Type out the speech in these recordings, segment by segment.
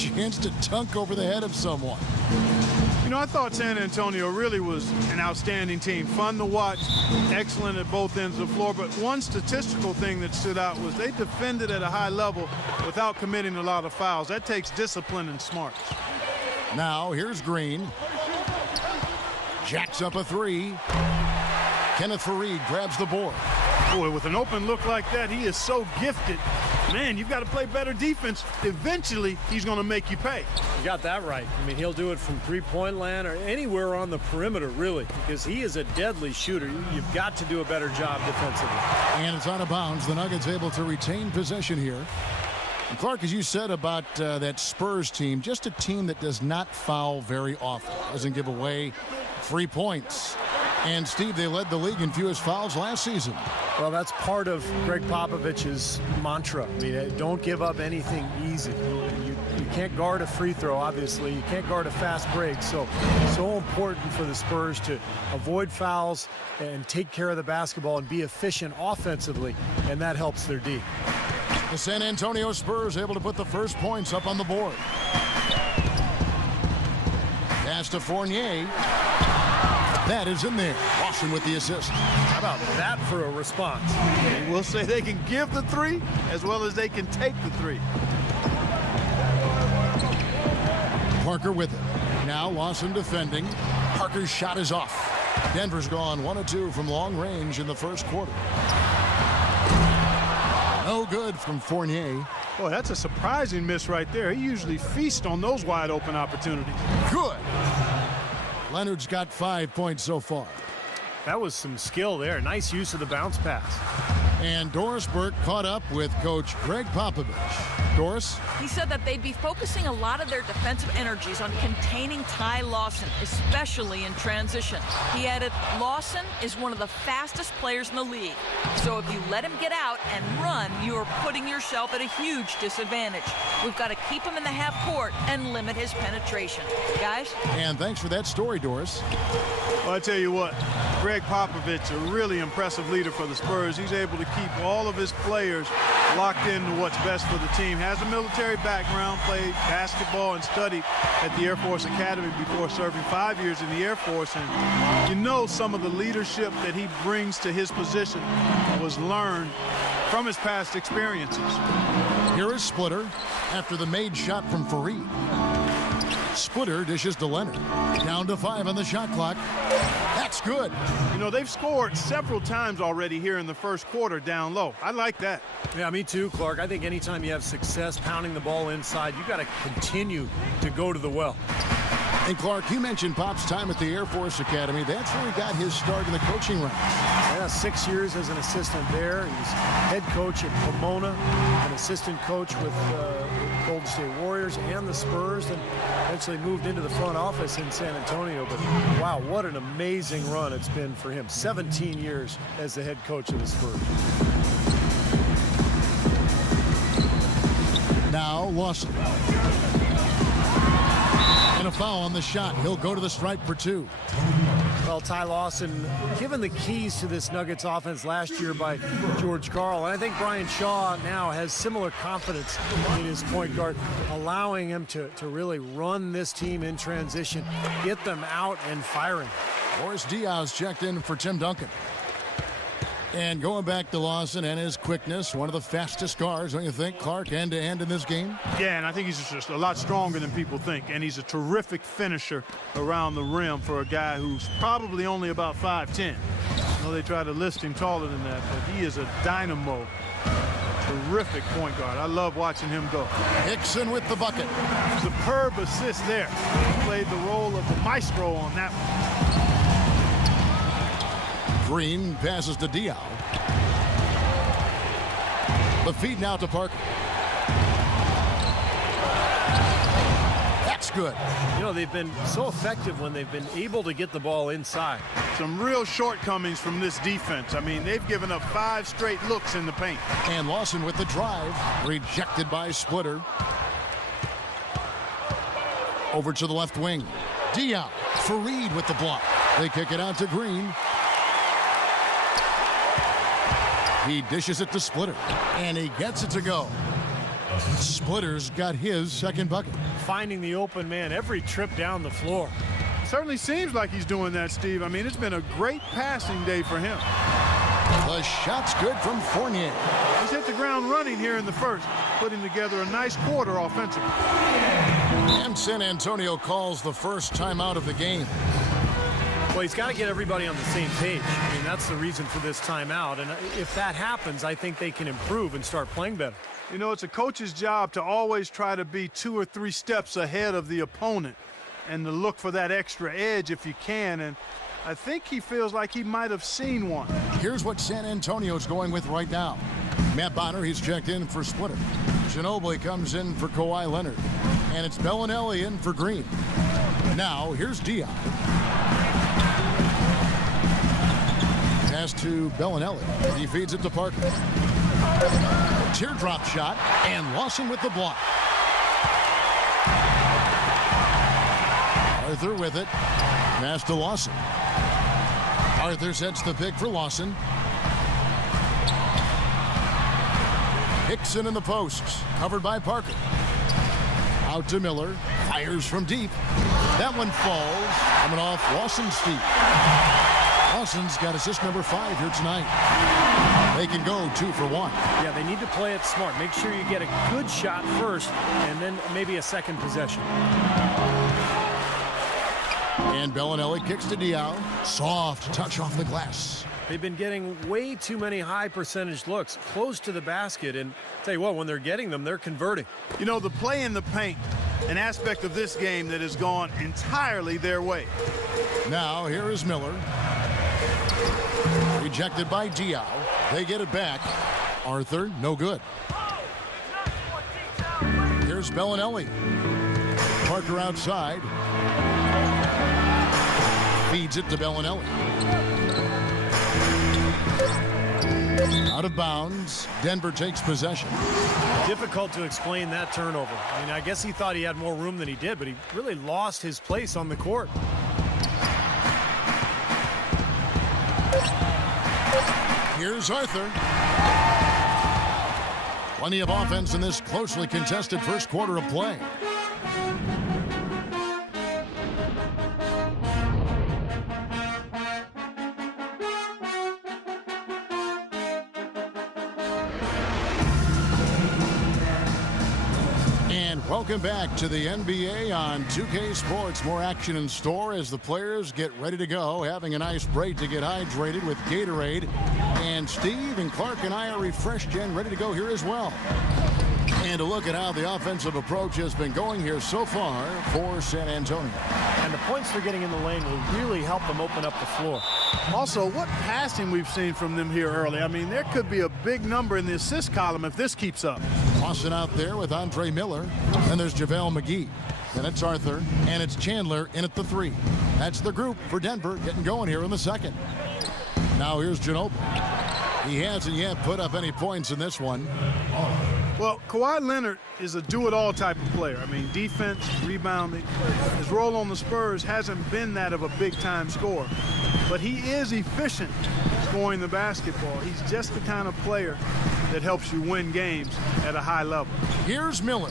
chance to dunk over the head of someone. You know, I thought San Antonio really was an outstanding team. Fun to watch, excellent at both ends of the floor. But one statistical thing that stood out was they defended at a high level without committing a lot of fouls. That takes discipline and smarts. Now, here's Green. Jacks up a three. Kenneth Faried grabs the board. Boy, with an open look like that, he is so gifted. Man, you've got to play better defense. Eventually, he's going to make you pay. You got that right. I mean, he'll do it from three-point land or anywhere on the perimeter, really, because he is a deadly shooter. You've got to do a better job defensively. And it's out of bounds. The Nuggets able to retain possession here. And Clark, as you said about that Spurs team, just a team that does not foul very often. Doesn't give away free points. And, Steve, they led the league in fewest fouls last season. Well, that's part of Greg Popovich's mantra. I mean, don't give up anything easy. You can't guard a free throw, obviously. You can't guard a fast break. So important for the Spurs to avoid fouls and take care of the basketball and be efficient offensively, and that helps their D. The San Antonio Spurs able to put the first points up on the board. Pass to Fournier. That is in there. Lawson with the assist. How about that for a response? We'll say they can give the three as well as they can take the three. Parker with it. Now Lawson defending. Parker's shot is off. Denver's gone 1 of 2 from long range in the first quarter. No good from Fournier. Boy, that's a surprising miss right there. He usually feasts on those wide open opportunities. Good. Leonard's got 5 points so far. That was some skill there. Nice use of the bounce pass. And Doris Burke caught up with Coach Greg Popovich. Doris? He said that they'd be focusing a lot of their defensive energies on containing Ty Lawson, especially in transition. He added, Lawson is one of the fastest players in the league. So if you let him get out and run, you are putting yourself at a huge disadvantage. We've got to keep him in the half court and limit his penetration. Guys? And thanks for that story, Doris. Well, I tell you what, Greg Popovich, a really impressive leader for the Spurs. He's able to keep all of his players locked into what's best for the team. Has a military background, played basketball and studied at the Air Force Academy before serving 5 years in the Air Force. And you know some of the leadership that he brings to his position was learned from his past experiences. Here is Splitter after the made shot from Faried. Splitter dishes to Leonard. Down to 5 on the shot clock. That's good. You know, they've scored several times already here in the first quarter down low. I like that. Yeah, me too, Clark. I think anytime you have success pounding the ball inside, you got to continue to go to the well. And Clark, you mentioned Pop's time at the Air Force Academy. That's where he got his start in the coaching ranks. Yeah, 6 years as an assistant there. He was head coach at Pomona, an assistant coach with Golden State Warriors and the Spurs, and eventually moved into the front office in San Antonio. But wow, what an amazing run it's been for him. 17 years as the head coach of the Spurs. Now Lawson. And a foul on the shot. He'll go to the stripe for 2. Well, Ty Lawson given the keys to this Nuggets offense last year by George Karl. And I think Brian Shaw now has similar confidence in his point guard, allowing him to really run this team in transition, get them out and firing. Boris Diaz checked in for Tim Duncan. And going back to Lawson and his quickness, one of the fastest guards, don't you think, Clark, end-to-end in this game? Yeah, and I think he's just a lot stronger than people think, and he's a terrific finisher around the rim for a guy who's probably only about 5'10". I know they try to list him taller than that, but he is a dynamo. Terrific point guard. I love watching him go. Hickson with the bucket. Superb assist there. He played the role of the maestro on that one. Green passes to Diaw. The feed now to Parker. That's good. You know, they've been so effective when they've been able to get the ball inside. Some real shortcomings from this defense. I mean, they've given up 5 straight looks in the paint. And Lawson with the drive. Rejected by Splitter. Over to the left wing. Diaw. Faried with the block. They kick it out to Green. He dishes it to Splitter, and he gets it to go. Splitter's got his second bucket. Finding the open man every trip down the floor. Certainly seems like he's doing that, Steve. I mean, it's been a great passing day for him. The shot's good from Fournier. He's hit the ground running here in the first, putting together a nice quarter offensively. And San Antonio calls the first timeout of the game. Well, he's got to get everybody on the same page. I mean, that's the reason for this timeout. And if that happens, I think they can improve and start playing better. You know, it's a coach's job to always try to be 2 or 3 steps ahead of the opponent and to look for that extra edge if you can. And I think he feels like he might have seen one. Here's what San Antonio's going with right now. Matt Bonner, he's checked in for Splitter. Ginobili comes in for Kawhi Leonard. And it's Bellinelli in for Green. Now, here's Dion. Pass to Bellinelli. He feeds it to Parker. Teardrop shot, and Lawson with the block. Arthur with it. Pass to Lawson. Arthur sets the pick for Lawson. Hickson in the posts, covered by Parker. Out to Miller, fires from deep. That one falls, coming off Lawson's feet. Lawson's got assist number 5 here tonight. They can go 2 for 1. Yeah, they need to play it smart. Make sure you get a good shot first, and then maybe a second possession. And Bellinelli kicks to Diaw. Soft touch off the glass. They've been getting way too many high percentage looks close to the basket, and tell you what, when they're getting them, they're converting. You know, the play in the paint, an aspect of this game that has gone entirely their way. Now here is Miller. Rejected by Diaw. They get it back. Arthur, no good. Here's Bellinelli. Parker outside. Feeds it to Bellinelli. Out of bounds. Denver takes possession. Difficult to explain that turnover. I mean, I guess he thought he had more room than he did, but he really lost his place on the court. Here's Arthur. Plenty of offense in this closely contested first quarter of play. Welcome back to the NBA on 2K Sports. More action in store as the players get ready to go, having a nice break to get hydrated with Gatorade. And Steve and Clark and I are refreshed and ready to go here as well. And to look at how the offensive approach has been going here so far for San Antonio. And the points they're getting in the lane will really help them open up the floor. Also, what passing we've seen from them here early. I mean, there could be a big number in the assist column if this keeps up. Lawson out there with Andre Miller. And there's JaVale McGee. And it's Arthur. And it's Chandler in at the 3. That's the group for Denver getting going here in the second. Now here's Ginobili. He hasn't yet put up any points in this one. Well, Kawhi Leonard is a do-it-all type of player. I mean, defense, rebounding. His role on the Spurs hasn't been that of a big-time scorer. But he is efficient scoring the basketball. He's just the kind of player that helps you win games at a high level. Here's Miller.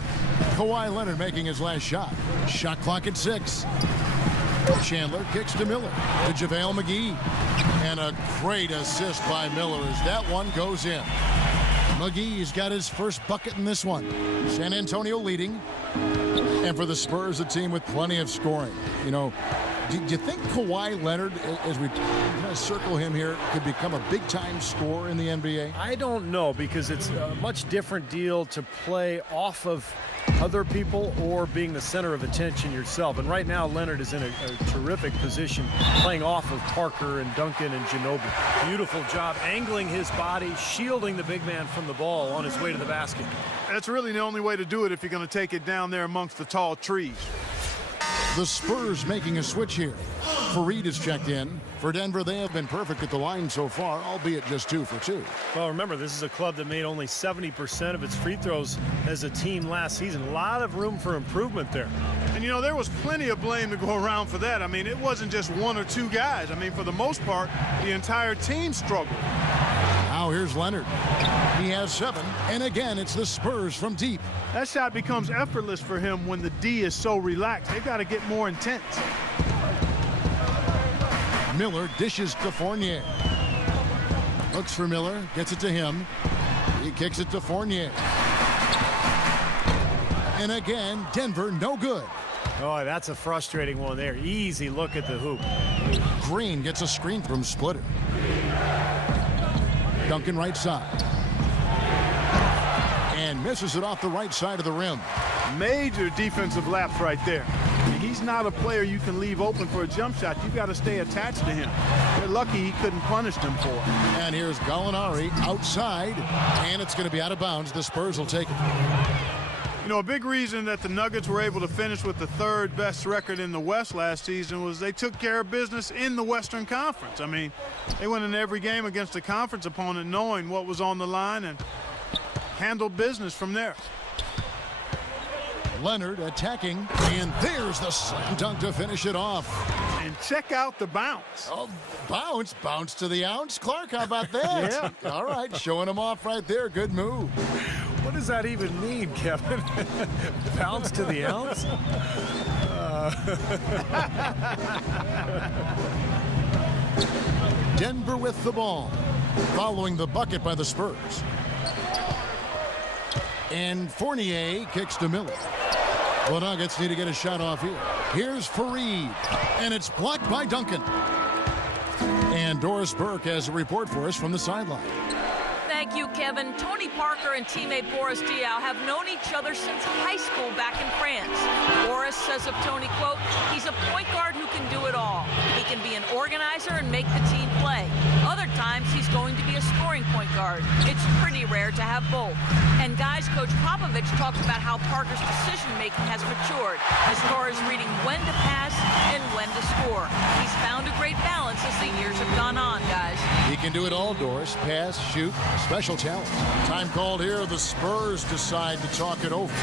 Kawhi Leonard making his last shot. Shot clock at 6. Chandler kicks to Miller. To JaVale McGee. And a great assist by Miller as that one goes in. McGee's got his first bucket in this one. San Antonio leading. And for the Spurs, a team with plenty of scoring. You know, do you think Kawhi Leonard, as we kind of circle him here, could become a big-time scorer in the NBA? I don't know, because it's a much different deal to play off of other people or being the center of attention yourself. And right now, Leonard is in a terrific position playing off of Parker and Duncan and Ginobili. Beautiful job angling his body, shielding the big man from the ball on his way to the basket. That's really the only way to do it if you're going to take it down there amongst the tall trees. The Spurs making a switch here. Fareed is checked in. For Denver, they have been perfect at the line so far, albeit just 2 for 2. Well, remember, this is a club that made only 70% of its free throws as a team last season. A lot of room for improvement there. And, you know, there was plenty of blame to go around for that. I mean, it wasn't just 1 or 2 guys. I mean, for the most part, the entire team struggled. Now Now here's Leonard. He has 7, and again it's the Spurs from deep. That shot becomes effortless for him when the D is so relaxed. They've got to get more intense. Miller dishes to Fournier. Looks for Miller, gets it to him. He kicks it to Fournier. And again, Denver no good. Oh, that's a frustrating one there. Easy look at the hoop. Green gets a screen from Splitter. Duncan right side. And misses it off the right side of the rim. Major defensive lapse right there. He's not a player you can leave open for a jump shot. You've got to stay attached to him. They're lucky he couldn't punish them for it. And here's Gallinari outside, and it's going to be out of bounds. The Spurs will take it. You know, a big reason that the Nuggets were able to finish with the 3rd best record in the West last season was they took care of business in the Western Conference. I mean, they went in every game against a conference opponent knowing what was on the line and handled business from there. Leonard attacking, and there's the slam dunk to finish it off. And check out the bounce. Oh, bounce to the ounce. Clark, how about that? Yeah. All right, showing him off right there. Good move. What does that even mean, Kevin? Bounce to the ounce? Denver with the ball, following the bucket by the Spurs. And Fournier kicks to Miller. The Nuggets need to get a shot off here. Here's Fareed, and it's blocked by Duncan. And Doris Burke has a report for us from the sideline. Thank you, Kevin. Tony Parker and teammate Boris Diaw have known each other since high school back in France. Boris says of Tony, quote, he's a point guard who can do it all. He can be an organizer and make the team play. Other times, he's going to be a scoring point guard. It's pretty rare to have both. And guys, Coach Popovich talked about how Parker's decision-making has matured as far as reading when to pass and when to score. He's found a great balance as the years have gone on, guys. He can do it all, Doris. Pass, shoot, special talents. Time called here. The Spurs decide to talk it over.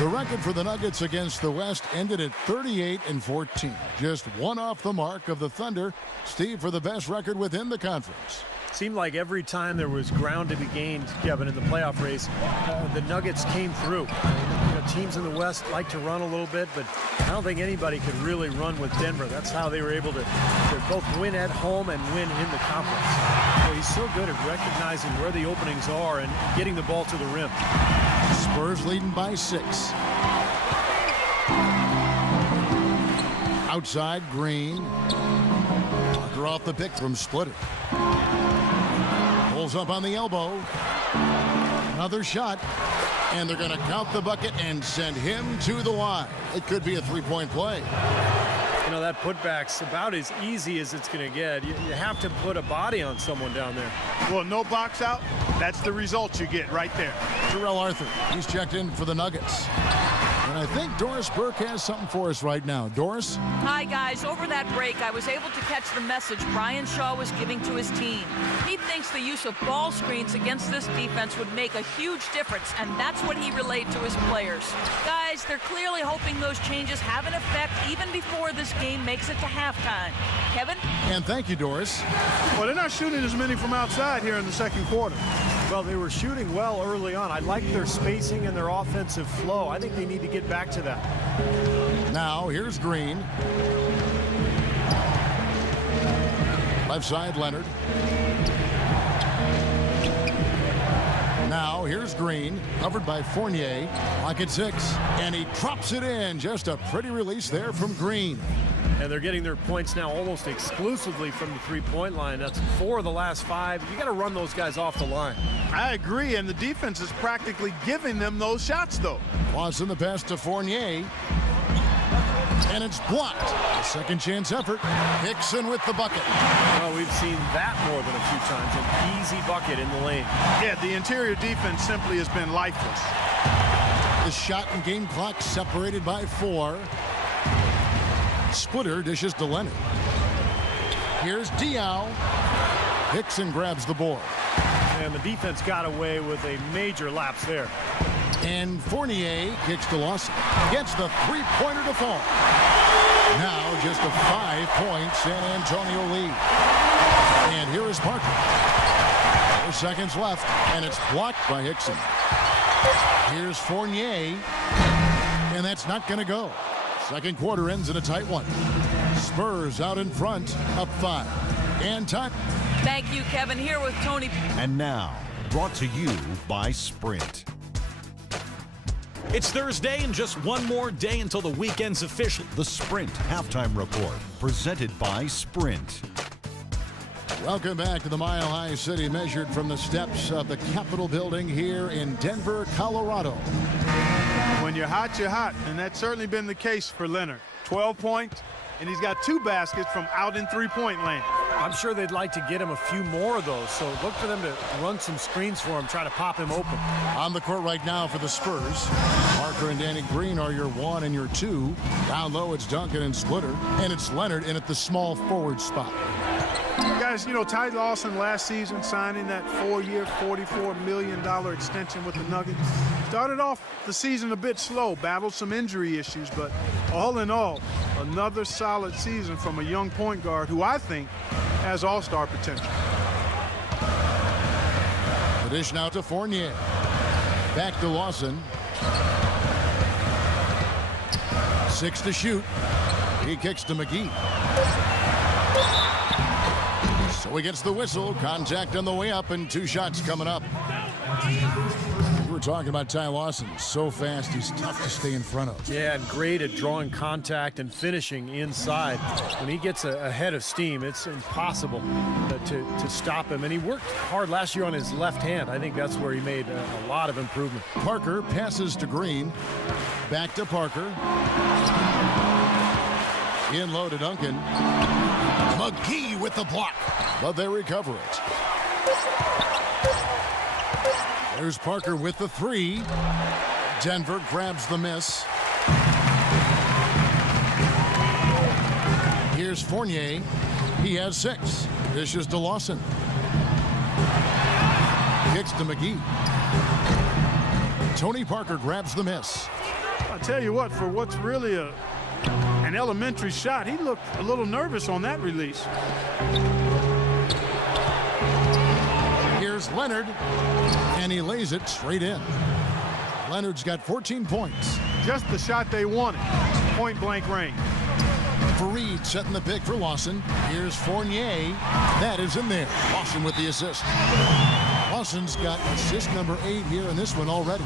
The record for the Nuggets against the West ended at 38-14. Just one off the mark of the Thunder. Steve, for the best record within the conference. Seemed like every time there was ground to be gained, Kevin, in the playoff race, the Nuggets came through. You know, teams in the West like to run a little bit, but I don't think anybody could really run with Denver. That's how they were able to both win at home and win in the conference. So he's so good at recognizing where the openings are and getting the ball to the rim. Spurs leading by 6. Outside, Green. Parker off the pick from Splitter. Pulls up on the elbow. Another shot. And they're going to count the bucket and send him to the line. It could be a three-point play. You know, that putback's about as easy as it's going to get. You have to put a body on someone down there. Well, no box out. That's the result you get right there. Terrell Arthur, he's checked in for the Nuggets. And I think Doris Burke has something for us right now. Doris? Hi, guys. Over that break, I was able to catch the message Brian Shaw was giving to his team. He thinks the use of ball screens against this defense would make a huge difference, and that's what he relayed to his players. Guys, they're clearly hoping those changes have an effect even before this game makes it to halftime. Kevin? And thank you, Doris. Well, they're not shooting as many from outside here in the second quarter. Well, they were shooting well early on. I like their spacing and their offensive flow. I think they need to get back to that. Now, here's Green. Left side, Leonard. Now, here's Green, covered by Fournier. Clock at 6, and he drops it in. Just a pretty release there from Green. And they're getting their points now almost exclusively from the three-point line. That's 4 of the last 5. You got to run those guys off the line. I agree, and the defense is practically giving them those shots, though. Loss in the pass to Fournier. And it's blocked. A second chance effort. Hickson with the bucket. Well, we've seen that more than a few times. An easy bucket in the lane. Yeah, the interior defense simply has been lifeless. The shot and game clock separated by 4. Splitter dishes to Leonard. Here's Diaw. Hickson grabs the board. And the defense got away with a major lapse there. And Fournier kicks to Lawson. Gets the three-pointer to fall. Now just a 5-point San Antonio lead. And here is Parker. 4 seconds left, and it's blocked by Hickson. Here's Fournier, and that's not going to go. Second quarter ends in a tight one. Spurs out in front, up 5. And time. Thank you, Kevin. Here with Tony. And now, brought to you by Sprint. It's Thursday and just one more day until the weekend's official. The Sprint Halftime Report, presented by Sprint. Welcome back to the Mile High City, measured from the steps of the Capitol building here in Denver, Colorado. When you're hot, and that's certainly been the case for Leonard. 12 points, and he's got 2 baskets from out in three-point land. I'm sure they'd like to get him a few more of those, so look for them to run some screens for him, try to pop him open. On the court right now for the Spurs, Parker and Danny Green are your 1 and your 2. Down low, it's Duncan and Splitter, and it's Leonard in at the small forward spot. Guys, you know, Ty Lawson last season signing that 4-year, $44 million extension with the Nuggets. Started off the season a bit slow, battled some injury issues, but all in all, another solid season from a young point guard who I think has all-star potential. The dish now to Fournier. Back to Lawson. 6 to shoot. He kicks to McGee. So he gets the whistle. Contact on the way up, and 2 shots coming up. We were talking about Ty Lawson. So fast, he's tough to stay in front of. Yeah, and great at drawing contact and finishing inside. When he gets ahead of steam, it's impossible to stop him. And he worked hard last year on his left hand. I think that's where he made a lot of improvement. Parker passes to Green. Back to Parker. In low to Duncan. McGee with the block, but they recover it. There's Parker with the 3. Denver grabs the miss. Here's Fournier. He has 6. Dishes to Lawson. Kicks to McGee. Tony Parker grabs the miss. I'll tell you what, for what's really an elementary shot, he looked a little nervous on that release. Here's Leonard, and he lays it straight in. Leonard's got 14 points. Just the shot they wanted. Point blank range. Fareed setting the pick for Lawson. Here's Fournier. That is in there. Lawson with the assist. Lawson's got assist number 8 here in this one already.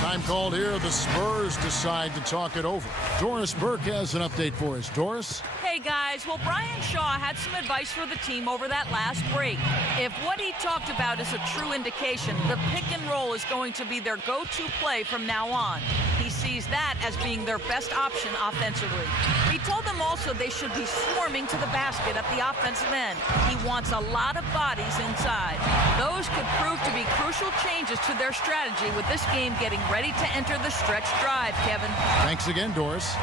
Time called here. The Spurs decide to talk it over. Doris Burke has an update for us. Doris? Hey guys, well, Brian Shaw had some advice for the team over that last break. If what he talked about is a true indication, the pick and roll is going to be their go-to play from now on. He sees that as being their best option offensively. He told them also they should be swarming to the basket at the offensive end. He wants a lot of bodies inside. Those could prove to be crucial changes to their strategy with this game getting ready to enter the stretch drive, Kevin. Thanks again, Doris.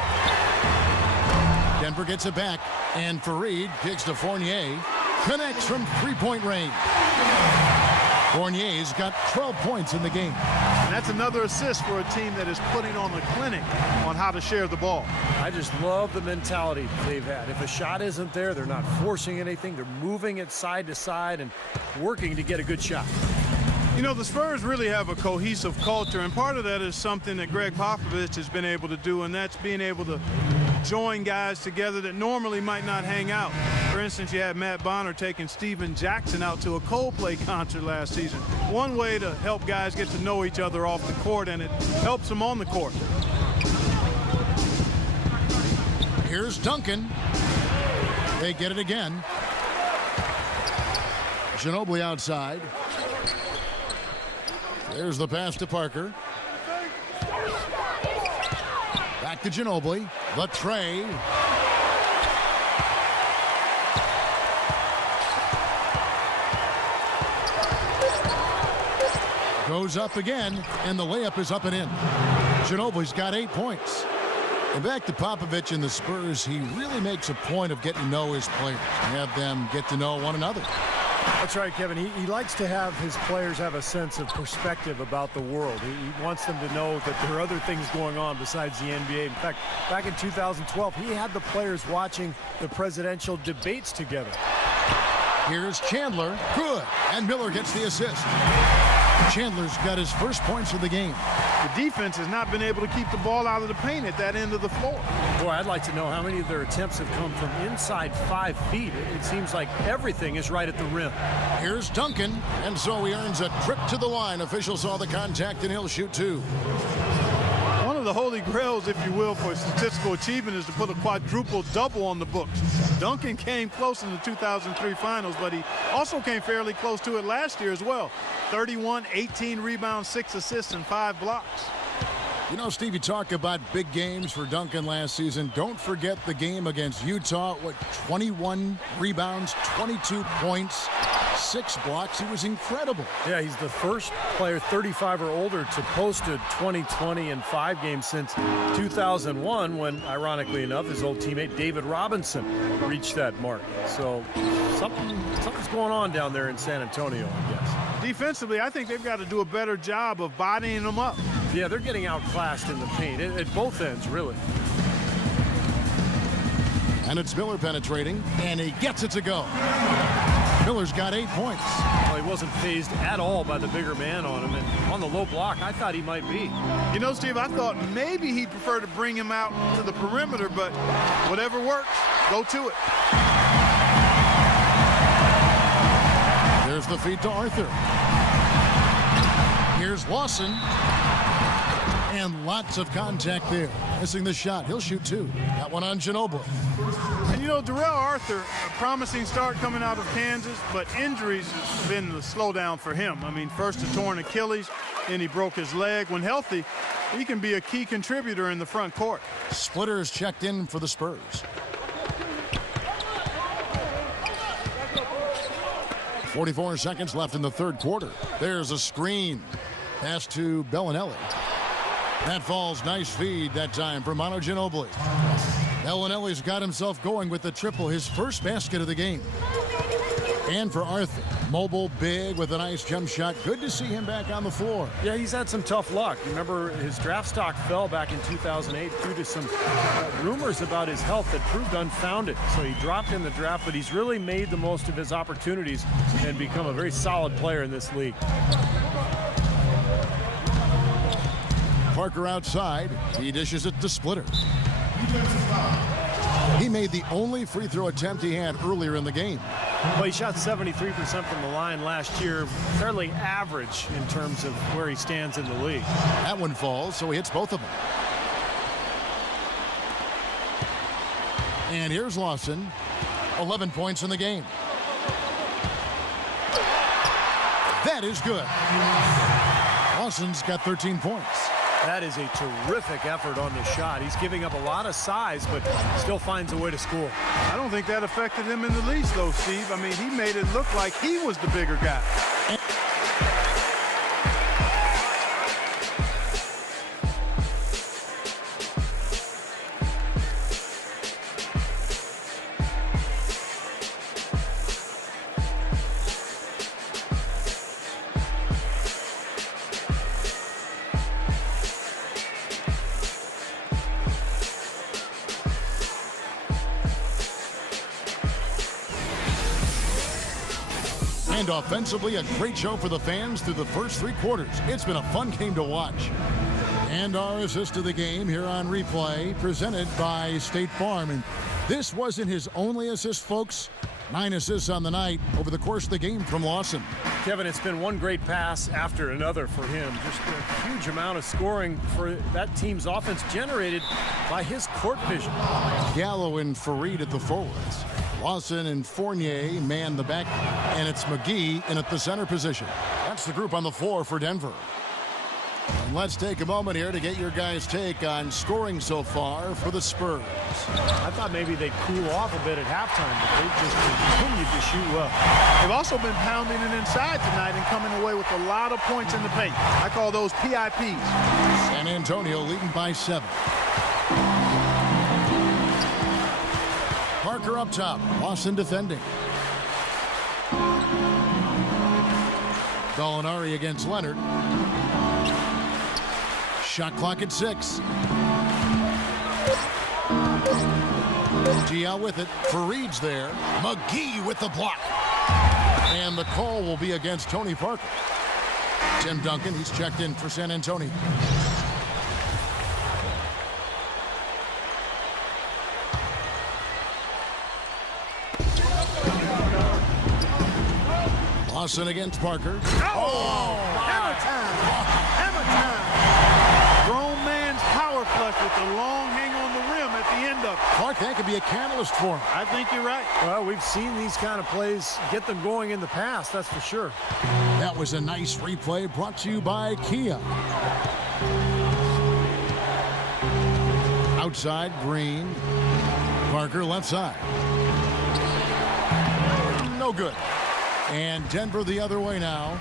Denver gets it back, and Fareed kicks to Fournier. Connects from 3-point range. Fournier's got 12 points in the game. And that's another assist for a team that is putting on the clinic on how to share the ball. I just love the mentality they've had. If a shot isn't there, they're not forcing anything. They're moving it side to side and working to get a good shot. You know, the Spurs really have a cohesive culture, and part of that is something that Greg Popovich has been able to do, and that's being able to join guys together that normally might not hang out. For instance, you had Matt Bonner taking Steven Jackson out to a Coldplay concert last season. One way to help guys get to know each other off the court, and it helps them on the court. Here's Duncan. They get it again. Ginobili outside. There's the pass to Parker. Back to Ginobili. The tray. Goes up again, and the layup is up and in. Ginobili's got 8 points. And back to Popovich and the Spurs, he really makes a point of getting to know his players and have them get to know one another. That's right, Kevin. He likes to have his players have a sense of perspective about the world. He wants them to know that there are other things going on besides the NBA. In fact, back in 2012, he had the players watching the presidential debates together. Here's Chandler. Good. And Miller gets the assist. Chandler's got his first points of the game. The defense has not been able to keep the ball out of the paint at that end of the floor. Boy, I'd like to know how many of their attempts have come from inside 5 feet. It seems like everything is right at the rim. Here's Duncan, and so he earns a trip to the line. Officials saw the contact, and he'll shoot 2. One of the holy grails, if you will, for statistical achievement is to put a quadruple double on the books. Duncan came close in the 2003 finals, but he also came fairly close to it last year as well. 31, 18 rebounds, 6 assists, and 5 blocks. You know, Steve, you talk about big games for Duncan last season. Don't forget the game against Utah. 21 rebounds, 22 points, 6 blocks. He was incredible. Yeah, he's the first player 35 or older to post a 20-20 in 5 games since 2001 when, ironically enough, his old teammate David Robinson reached that mark. So something's going on down there in San Antonio, I guess. Defensively, I think they've got to do a better job of bodying them up. Yeah, they're getting outclassed in the paint at both ends, really. And it's Miller penetrating, and he gets it to go. Miller's got 8 points. Well, he wasn't phased at all by the bigger man on him, and on the low block, I thought he might be. You know, Steve, I thought maybe he'd prefer to bring him out to the perimeter, but whatever works, go to it. There's the feed to Arthur. Here's Lawson. And lots of contact there. Missing the shot. He'll shoot 2. That one on Ginobili. And you know, Darrell Arthur, a promising start coming out of Kansas, but injuries have been the slowdown for him. I mean, first a torn Achilles, then he broke his leg. When healthy, he can be a key contributor in the front court. Splitter is checked in for the Spurs. .44 seconds left in the third quarter. There's a screen. Pass to Bellinelli. That falls. Nice feed that time for Manu Ginobili. Bellinelli's got himself going with the triple, his first basket of the game. And for Arthur, mobile, big, with a nice jump shot. Good to see him back on the floor. Yeah, he's had some tough luck. Remember, his draft stock fell back in 2008 due to some rumors about his health that proved unfounded. So he dropped in the draft, but he's really made the most of his opportunities and become a very solid player in this league. Parker outside. He dishes it to Splitter. He made the only free throw attempt he had earlier in the game. Well, he shot 73% from the line last year, fairly average in terms of where he stands in the league. That one falls, so he hits both of them. And here's Lawson, 11 points in the game. That is good. Lawson's got 13 points. That is a terrific effort on the shot. He's giving up a lot of size, but still finds a way to score. I don't think that affected him in the least, though, Steve. I mean, he made it look like he was the bigger guy. And offensively, a great show for the fans through the first 3 quarters. It's been a fun game to watch. And our assist of the game here on replay, presented by State Farm. And this wasn't his only assist, folks. 9 assists on the night over the course of the game from Lawson. Kevin, it's been one great pass after another for him. Just a huge amount of scoring for that team's offense generated by his court vision. Gallo and Fareed at the forwards. Lawson and Fournier man the back, and it's McGee in at the center position. That's the group on the floor for Denver. And let's take a moment here to get your guys' take on scoring so far for the Spurs. I thought maybe they'd cool off a bit at halftime, but they just continued to shoot well. They've also been pounding it inside tonight and coming away with a lot of points in the paint. I call those PIPs. San Antonio leading by 7. Parker up top. Lawson defending. Gallinari against Leonard. Shot clock at 6. GL with it. Fareed's there. McGee with the block. And the call will be against Tony Parker. Tim Duncan, he's checked in for San Antonio. Lawson against Parker. Oh! Hammer time! Hammer time! Grown man's power flush with the long hang on the rim at the end of it. Clark, that could be a catalyst for him. I think you're right. Well, we've seen these kind of plays get them going in the past, that's for sure. That was a nice replay brought to you by Kia. Outside, Green. Parker left side. No good. And Denver the other way now.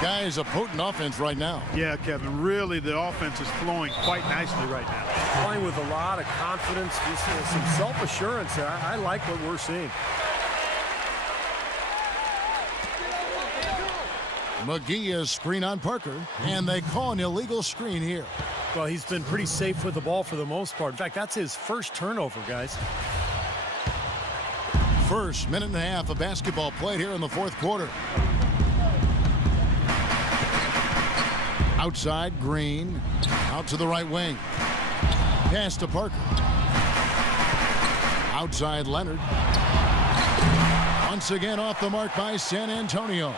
Guys, a potent offense right now. Yeah, Kevin, really the offense is flowing quite nicely right now. Playing with a lot of confidence, just some self-assurance. I like what we're seeing. McGee is screen on Parker, and they call an illegal screen here. Well, he's been pretty safe with the ball for the most part. In fact, that's his first turnover, guys. First minute and a half of basketball played here in the fourth quarter. Outside, Green. Out to the right wing. Pass to Parker. Outside, Leonard. Once again off the mark by San Antonio.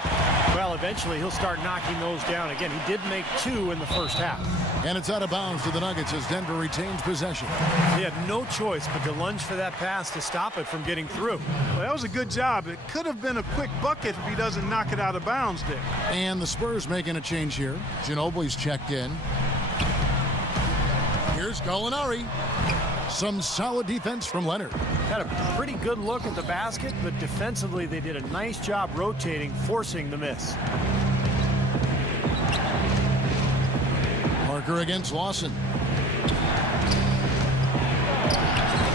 Well, eventually he'll start knocking those down. Again, he did make 2 in the first half. And it's out of bounds to the Nuggets as Denver retains possession. He had no choice but to lunge for that pass to stop it from getting through. Well, that was a good job. It could have been a quick bucket if he doesn't knock it out of bounds there. And the Spurs making a change here. Ginobili's checked in. Here's Gallinari. Some solid defense from Leonard. Had a pretty good look at the basket, but defensively they did a nice job rotating, forcing the miss. Parker against Lawson.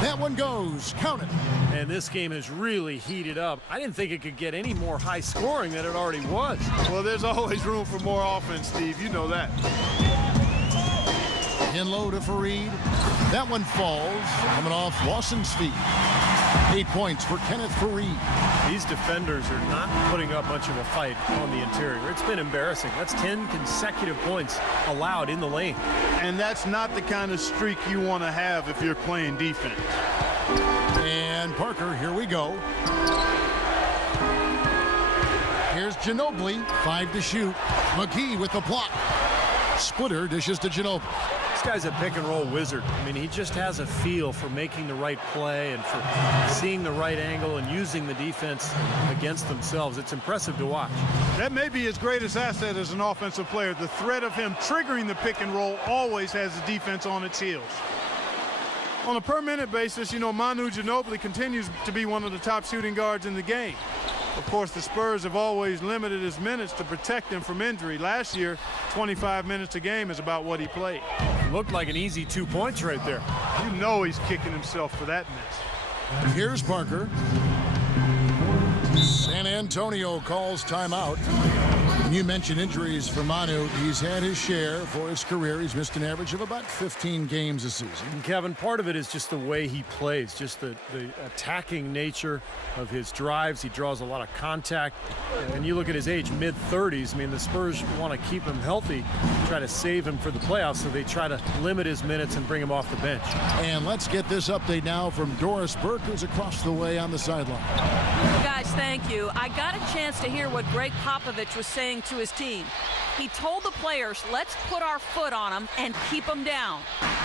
That one goes. Count it. And this game has really heated up. I didn't think it could get any more high scoring than it already was. Well, there's always room for more offense, Steve. You know that. In low to Fareed. That one falls. Coming off Lawson's feet. 8 points for Kenneth Fareed. These defenders are not putting up much of a fight on the interior. It's been embarrassing. That's 10 consecutive points allowed in the lane. And that's not the kind of streak you want to have if you're playing defense. And Parker, here we go. Here's Ginobili. 5 to shoot. McGee with the block. Splitter dishes to Ginobili. This guy's a pick-and-roll wizard. I mean, he just has a feel for making the right play and for seeing the right angle and using the defense against themselves. It's impressive to watch. That may be his greatest asset as an offensive player. The threat of him triggering the pick-and-roll always has the defense on its heels. On a per-minute basis, you know, Manu Ginobili continues to be one of the top shooting guards in the game. Of course, the Spurs have always limited his minutes to protect him from injury. Last year, 25 minutes a game is about what he played. Looked like an easy 2 points right there. You know he's kicking himself for that miss. Here's Parker. San Antonio calls timeout. And you mentioned injuries for Manu. He's had his share for his career. He's missed an average of about 15 games a season. And Kevin, part of it is just the way he plays, just the attacking nature of his drives. He draws a lot of contact. And you look at his age, mid-30s. I mean, the Spurs want to keep him healthy, try to save him for the playoffs, so they try to limit his minutes and bring him off the bench. And let's get this update now from Doris Burke, who's across the way on the sideline. Guys, thank you. I got a chance to hear what Greg Popovich was saying to his team. He told the players, let's put our foot on them and keep them down.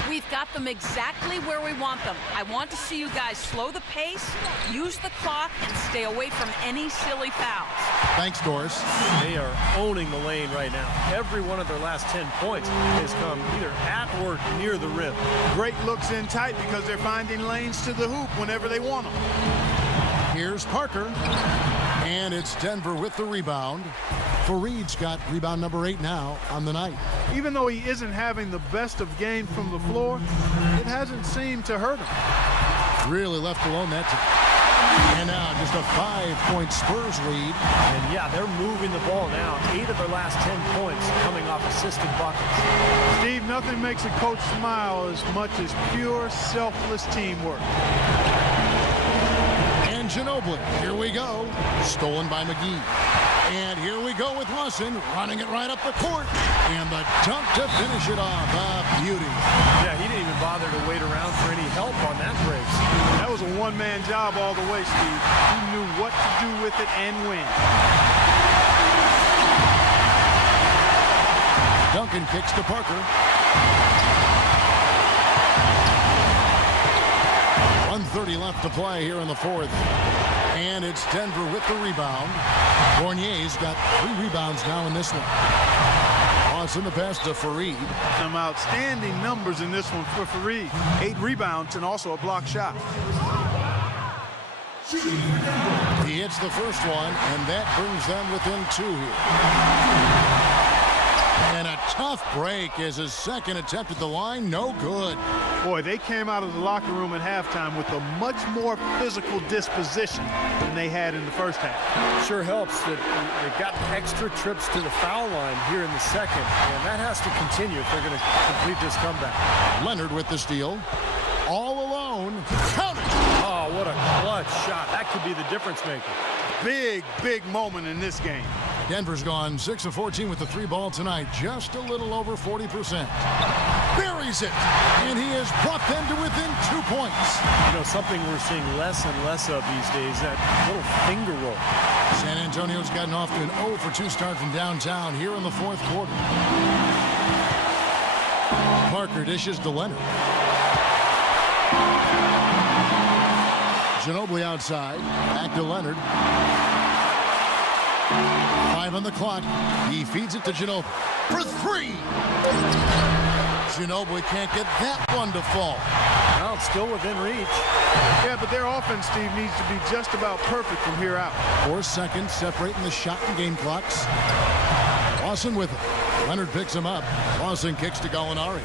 We've got them exactly where we want them. I want to see you guys slow the pace, use the clock, and stay away from any silly fouls. Thanks, Doris. They are owning the lane right now. Every one of their last 10 points has come either at or near the rim. Great looks in tight because they're finding lanes to the hoop whenever they want them. Here's Parker. And it's Denver with the rebound. Fareed's got rebound number 8 now on the night. Even though he isn't having the best of games from the floor, it hasn't seemed to hurt him. Really left alone that time. And now just a 5-point Spurs lead. And yeah, they're moving the ball now. 8 of their last 10 points coming off assisted buckets. Steve, nothing makes a coach smile as much as pure, selfless teamwork. And Ginobili, here we go. Stolen by McGee. And here we go with Lawson, running it right up the court. And the dunk to finish it off. A beauty. Yeah, he didn't even bother to wait around for any help on that break. That was a one-man job all the way, Steve. He knew what to do with it and when. Duncan kicks to Parker. 1:30 left to play here in the fourth. And it's Denver with the rebound. Fournier's got 3 rebounds now in this one. Lawson the pass to Fareed. Some outstanding numbers in this one for Fareed. 8 rebounds and also a block shot. He hits the first one, and that brings them within 2 here. And a tough break as his second attempt at the line, no good. Boy, they came out of the locker room at halftime with a much more physical disposition than they had in the first half. Sure helps that they got extra trips to the foul line here in the second, and that has to continue if they're going to complete this comeback. Leonard with the steal. All alone. Count it! Oh, what a clutch shot. That could be the difference maker. Big moment in this game. Denver's gone 6 of 14 with the 3 ball tonight, just a little over 40%. Buries it, and he has brought them to within 2 points. You know, something we're seeing less and less of these days, that little finger roll. San Antonio's gotten off to an 0 for 2 start from downtown here in the fourth quarter. Parker dishes to Leonard. Ginobili outside, back to Leonard. 5 on the clock. He feeds it to Ginobili for 3. Ginobili can't get that one to fall. Well, it's still within reach. Yeah, but their offense, Steve, needs to be just about perfect from here out. 4 seconds separating the shot and game clocks. Lawson with it. Leonard picks him up. Lawson kicks to Gallinari.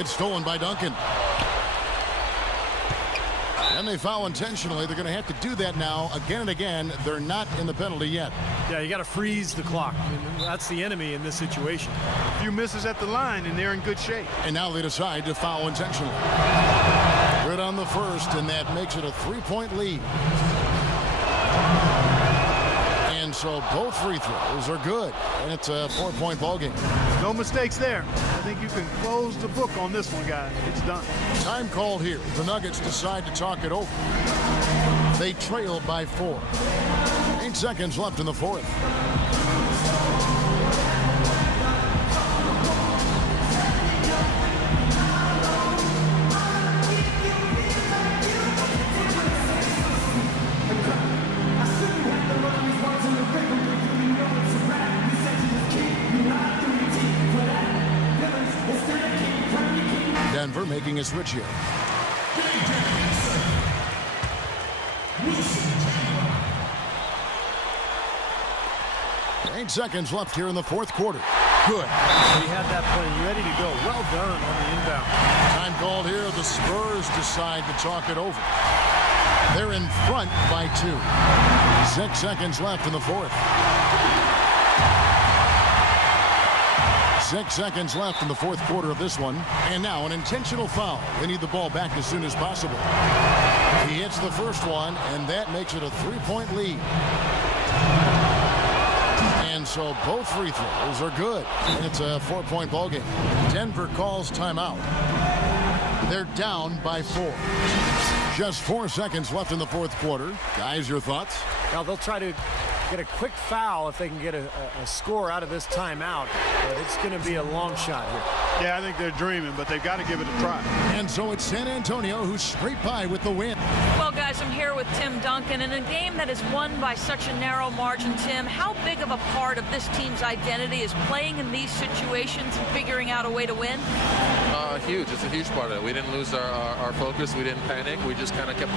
It's stolen by Duncan. And they foul intentionally. They're going to have to do that now again and again. They're not in the penalty yet. Yeah, you got to freeze the clock. I mean, that's the enemy in this situation. A few misses at the line, and they're in good shape. And now they decide to foul intentionally. Good on the first, and that makes it a 3-point lead. And so both free throws are good, and it's a 4-point ball game. No mistakes there. I think you can close the book on this one, guys. It's done. Time called here. The Nuggets decide to talk it over. They trail by 4. 8 seconds left in the fourth. Denver making a switch here. 8 seconds left here in the fourth quarter. Good. He had that play ready to go. Well done on the inbound. Time called here. The Spurs decide to talk it over. They're in front by 2. 6 seconds left in the fourth. 6 seconds left in the fourth quarter of this one. And now an intentional foul. They need the ball back as soon as possible. He hits the first one, and that makes it a 3-point lead. And so both free throws are good. And it's a 4-point ball game. Denver calls timeout. They're down by 4. Just 4 seconds left in the fourth quarter. Guys, your thoughts? Now they'll try to get a quick foul if they can get a score out of this timeout, but it's going to be a long shot here. Yeah, I think they're dreaming, but they've got to give it a try. And so it's San Antonio who's scraped by with the win. Well, guys, I'm here with Tim Duncan. In a game that is won by such a narrow margin, Tim, how big of a part of this team's identity is playing in these situations and figuring out a way to win? Huge. It's a huge part of it. We didn't lose our focus. We didn't panic. We just kind of kept